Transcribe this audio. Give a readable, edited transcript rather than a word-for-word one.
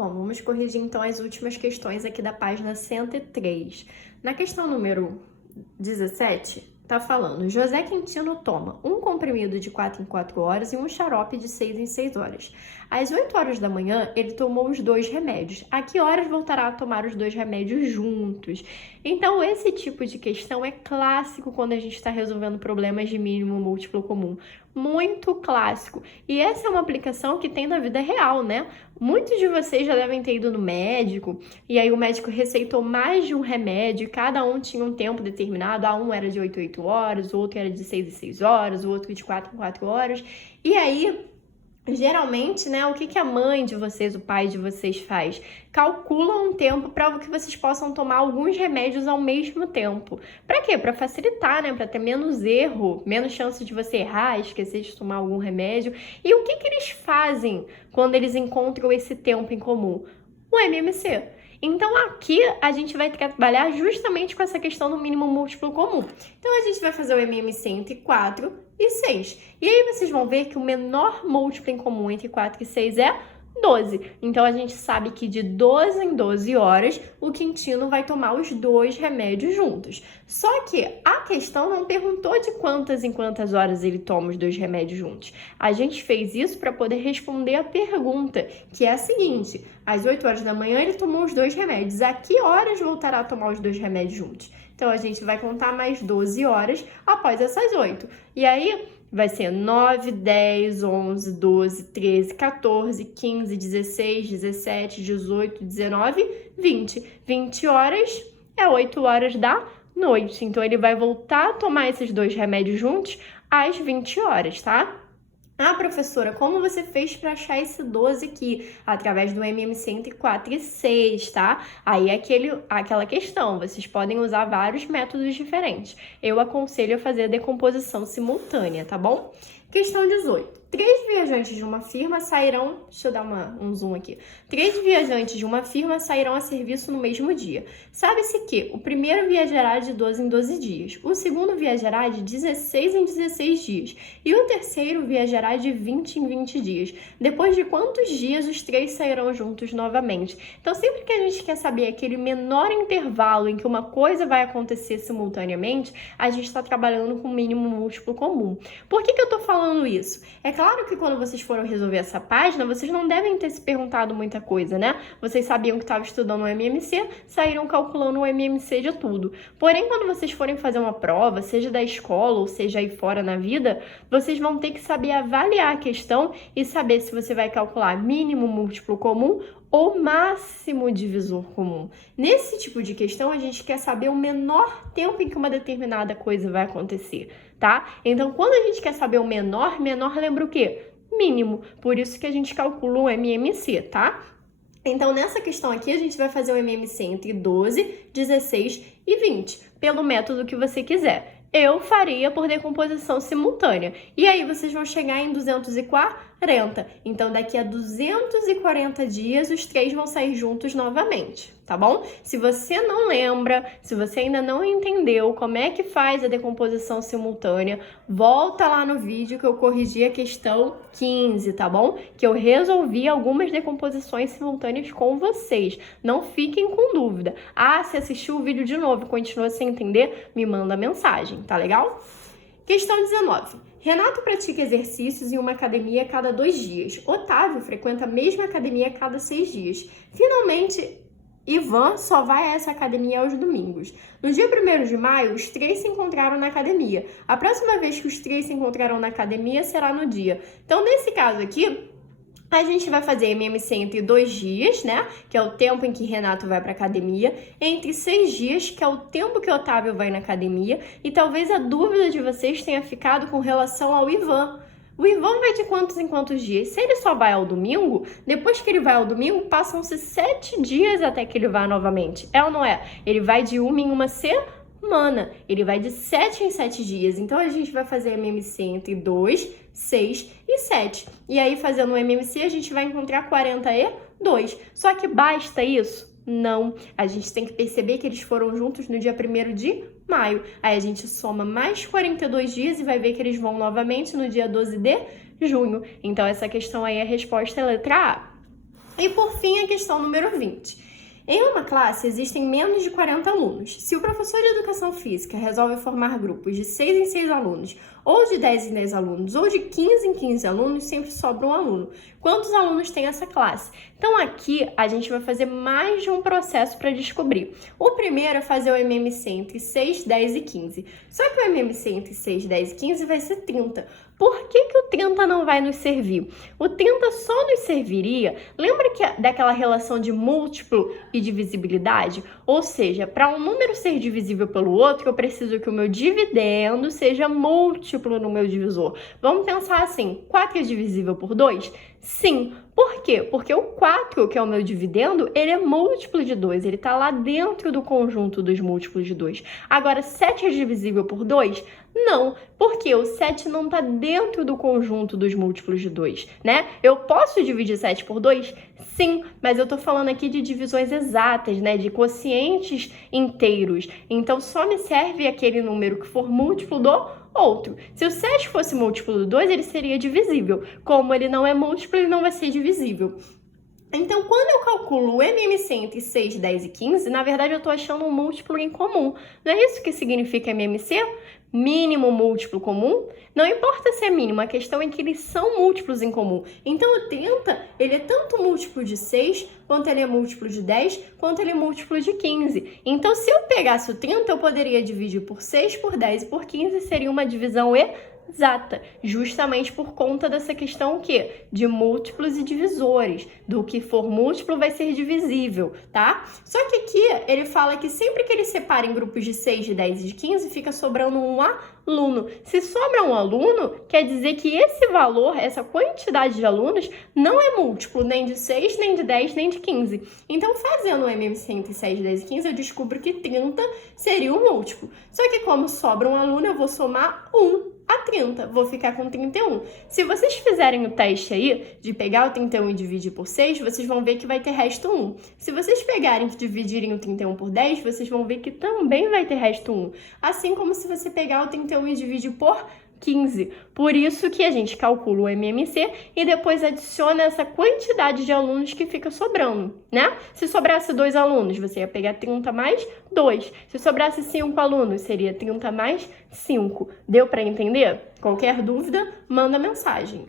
Bom, vamos corrigir então as últimas questões aqui da página 103. Na questão número 17, tá falando: José Quintino toma um comprimido de 4 em 4 horas e um xarope de 6 em 6 horas. Às 8 horas da manhã, ele tomou os 2 remédios. A que horas voltará a tomar os 2 remédios juntos? Então, esse tipo de questão é clássico quando a gente está resolvendo problemas de mínimo múltiplo comum. Muito clássico. E essa é uma aplicação que tem na vida real, né? Muitos de vocês já devem ter ido no médico, e aí o médico receitou mais de um remédio, e cada um tinha um tempo determinado. Um era de 8 em 8 horas, o outro era de 6 em 6 horas, o outro de 4 em 4 horas. E aí, geralmente, né, o que a mãe de vocês, o pai de vocês faz? Calcula um tempo para que vocês possam tomar alguns remédios ao mesmo tempo. Para quê? Para facilitar, né? Para ter menos erro, menos chance de você errar, esquecer de tomar algum remédio. E o que eles fazem quando eles encontram esse tempo em comum? O MMC. Então, aqui a gente vai trabalhar justamente com essa questão do mínimo múltiplo comum. Então, a gente vai fazer o MMC entre 4 e 6. E aí, vocês vão ver que o menor múltiplo em comum entre 4 e 6 é 12. Então, a gente sabe que de 12 em 12 horas, o Quintino vai tomar os 2 remédios juntos. Só que a questão não perguntou de quantas em quantas horas ele toma os 2 remédios juntos. A gente fez isso para poder responder a pergunta, que é a seguinte: às 8 horas da manhã, ele tomou os 2 remédios. A que horas voltará a tomar os 2 remédios juntos? Então, a gente vai contar mais 12 horas após essas 8. E aí, vai ser 9, 10, 11, 12, 13, 14, 15, 16, 17, 18, 19, 20. 20 horas é 8 horas da noite. Então, ele vai voltar a tomar esses 2 remédios juntos às 20 horas, tá? Ah, professora, como você fez para achar esse 12 aqui? Através do MMC entre 4 e 6, tá? Aí é aquela questão, vocês podem usar vários métodos diferentes. Eu aconselho a fazer a decomposição simultânea, tá bom? Questão 18. 3 viajantes de uma firma sairão... Deixa eu dar um zoom aqui. 3 viajantes de uma firma sairão a serviço no mesmo dia. Sabe-se que o primeiro viajará de 12 em 12 dias, o segundo viajará de 16 em 16 dias e o terceiro viajará de 20 em 20 dias. Depois de quantos dias os 3 sairão juntos novamente? Então, sempre que a gente quer saber aquele menor intervalo em que uma coisa vai acontecer simultaneamente, a gente está trabalhando com o mínimo múltiplo comum. Por que eu estou falando isso? É claro que quando vocês foram resolver essa página, vocês não devem ter se perguntado muita coisa, né? Vocês sabiam que estavam estudando o MMC, saíram calculando o MMC de tudo. Porém, quando vocês forem fazer uma prova, seja da escola ou seja aí fora na vida, vocês vão ter que saber avaliar a questão e saber se você vai calcular mínimo múltiplo comum ou máximo divisor comum. Nesse tipo de questão, a gente quer saber o menor tempo em que uma determinada coisa vai acontecer, tá? Então, quando a gente quer saber o menor lembra o quê? Mínimo. Por isso que a gente calcula o MMC, tá? Então, nessa questão aqui, a gente vai fazer o MMC entre 12, 16 e 20, pelo método que você quiser. Eu faria por decomposição simultânea. E aí, vocês vão chegar em 240. Então, daqui a 240 dias, os 3 vão sair juntos novamente, tá bom? Se você não lembra, se você ainda não entendeu como é que faz a decomposição simultânea, volta lá no vídeo que eu corrigi a questão 15, tá bom? Que eu resolvi algumas decomposições simultâneas com vocês. Não fiquem com dúvida. Ah, se assistiu o vídeo de novo e continua sem entender, me manda mensagem, tá legal? Questão 19. Renato pratica exercícios em uma academia a cada 2 dias. Otávio frequenta a mesma academia a cada 6 dias. Finalmente, Ivan só vai a essa academia aos domingos. No dia 1º de maio, os 3 se encontraram na academia. A próxima vez que os 3 se encontrarão na academia será no dia. Então, nesse caso aqui, a gente vai fazer MMC entre 2 dias, né? Que é o tempo em que Renato vai para academia, entre 6 dias, que é o tempo que Otávio vai na academia, e talvez a dúvida de vocês tenha ficado com relação ao Ivan. O Ivan vai de quantos em quantos dias? Se ele só vai ao domingo, depois que ele vai ao domingo, passam-se 7 dias até que ele vá novamente. É ou não é? Ele vai de uma em uma semana. Ele vai de 7 em 7 dias. Então, a gente vai fazer MMC entre 2, 6 e 7. E aí, fazendo o MMC, a gente vai encontrar 42. Só que basta isso? Não. A gente tem que perceber que eles foram juntos no dia 1º de maio. Aí, a gente soma mais 42 dias e vai ver que eles vão novamente no dia 12 de junho. Então, essa questão aí, a resposta é a letra A. E por fim, a questão número 20. Em uma classe existem menos de 40 alunos. Se o professor de educação física resolve formar grupos de 6 em 6 alunos, ou de 10 em 10 alunos, ou de 15 em 15 alunos, sempre sobra um aluno. Quantos alunos tem essa classe? Então aqui a gente vai fazer mais de um processo para descobrir. O primeiro é fazer o MMC entre 6, 10 e 15. Só que o MMC entre 6, 10 e 15 vai ser 30. Por que o 30 não vai nos servir? O 30 só nos serviria, lembra daquela relação de múltiplo e divisibilidade? Ou seja, para um número ser divisível pelo outro, eu preciso que o meu dividendo seja múltiplo no meu divisor. Vamos pensar assim, 4 é divisível por 2? Sim. Por quê? Porque o 4, que é o meu dividendo, ele é múltiplo de 2, ele está lá dentro do conjunto dos múltiplos de 2. Agora, 7 é divisível por 2? Não, porque o 7 não está dentro do conjunto dos múltiplos de 2, né? Eu posso dividir 7 por 2? Sim, mas eu estou falando aqui de divisões exatas, né? De quocientes inteiros. Então, só me serve aquele número que for múltiplo do outro. Se o 7 fosse múltiplo do 2, ele seria divisível. Como ele não é múltiplo, ele não vai ser divisível. Então, quando eu calculo o MMC entre 6, 10 e 15, na verdade eu estou achando um múltiplo em comum. Não é isso que significa MMC? Mínimo múltiplo comum? Não importa se é mínimo, a questão é que eles são múltiplos em comum. Então, o 30, ele é tanto múltiplo de 6, quanto ele é múltiplo de 10, quanto ele é múltiplo de 15. Então, se eu pegasse o 30, eu poderia dividir por 6, por 10 e por 15, seria uma divisão exata, justamente por conta dessa questão o quê? De múltiplos e divisores. Do que for múltiplo vai ser divisível, tá? Só que aqui ele fala que sempre que ele separa em grupos de 6, de 10 e de 15, fica sobrando um aluno. Se sobra um aluno, quer dizer que esse valor, essa quantidade de alunos, não é múltiplo nem de 6, nem de 10, nem de 15. Então, fazendo o MMC entre 6, 10 e 15, eu descubro que 30 seria um múltiplo. Só que como sobra um aluno, eu vou somar 1 a 30, vou ficar com 31. Se vocês fizerem o teste aí, de pegar o 31 e dividir por 6, vocês vão ver que vai ter resto 1. Se vocês pegarem e dividirem o 31 por 10, vocês vão ver que também vai ter resto 1. Assim como se você pegar o 31 e dividir por 15. Por isso que a gente calcula o MMC e depois adiciona essa quantidade de alunos que fica sobrando, né? Se sobrasse 2 alunos, você ia pegar 30 mais 2. Se sobrasse 5 alunos, seria 30 mais 5. Deu para entender? Qualquer dúvida, manda mensagem.